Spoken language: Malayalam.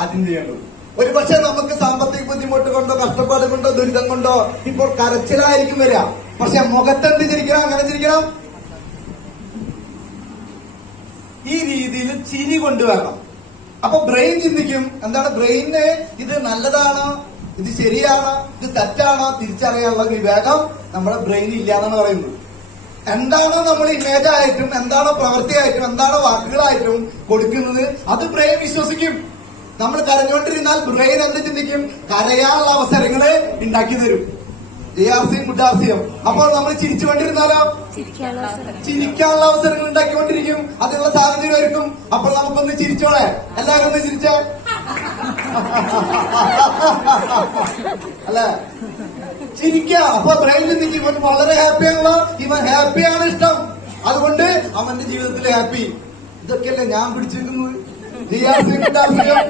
ആദ്യം ചെയ്യേണ്ടത്? ഒരു പക്ഷെ നമുക്ക് സാമ്പത്തിക ബുദ്ധിമുട്ട് കൊണ്ടോ കഷ്ടപ്പാട് കൊണ്ടോ ദുരിതം കൊണ്ടോ ഇപ്പോൾ കരച്ചിലായിരിക്കും വരിക. പക്ഷെ മുഖത്തെന്ത് ചിരിക്കണം? അങ്ങനെ ചിരിക്കണം? ഈ രീതിയിൽ ചിരി കൊണ്ടുവരണം. അപ്പൊ ബ്രെയിൻ ചിന്തിക്കും. എന്താണ് ബ്രെയിനെ ഇത് നല്ലതാണോ? ഇത് ശരിയാണോ? ഇത് തെറ്റാണോ? തിരിച്ചറിയാനുള്ള വിവേകം നമ്മുടെ ബ്രെയിൻ ഇല്ലാന്നാണ് പറയുന്നത്. എന്താണോ നമ്മൾ ഇമേജ് ആയിട്ടും എന്താണോ പ്രവൃത്തിയായിട്ടും എന്താണോ വാക്കുകളായിട്ടും കൊടുക്കുന്നത്? അത് ബ്രെയിൻ വിശ്വസിക്കും. നമ്മൾ കരഞ്ഞുകൊണ്ടിരുന്നാൽ ബ്രെയിൻ എന്ത് ചിന്തിക്കും? കരയാനുള്ള അവസരങ്ങൾ ഉണ്ടാക്കി തരും. ജയാർസിയും ഗുഡാർസിയും അപ്പോൾ നമ്മൾ ചിരിച്ചുകൊണ്ടിരുന്നാലോ? ചിരിക്കാനുള്ള അവസരങ്ങൾ. ഉണ്ടാക്കിക്കൊണ്ടിരിക്കും. അതിനുള്ള സാഹചര്യം ഒരുക്കും. അപ്പോൾ നമുക്കൊന്ന് ചിരിച്ചോളെ. എല്ലാവരും ഒന്ന് ചിരിച്ച? അല്ലേ? ചിരിക്കാം. അപ്പൊ ബ്രെയിൻ ചിന്തിക്കും ഇവൻ വളരെ ഹാപ്പിയാണല്ലോ ഇവൻ ഹാപ്പിയാണ് ഇഷ്ടം. അതുകൊണ്ട് അവന്റെ ജീവിതത്തിൽ ഹാപ്പി ഇതൊക്കെയല്ലേ ഞാൻ പിടിച്ചിരിക്കുന്നത്?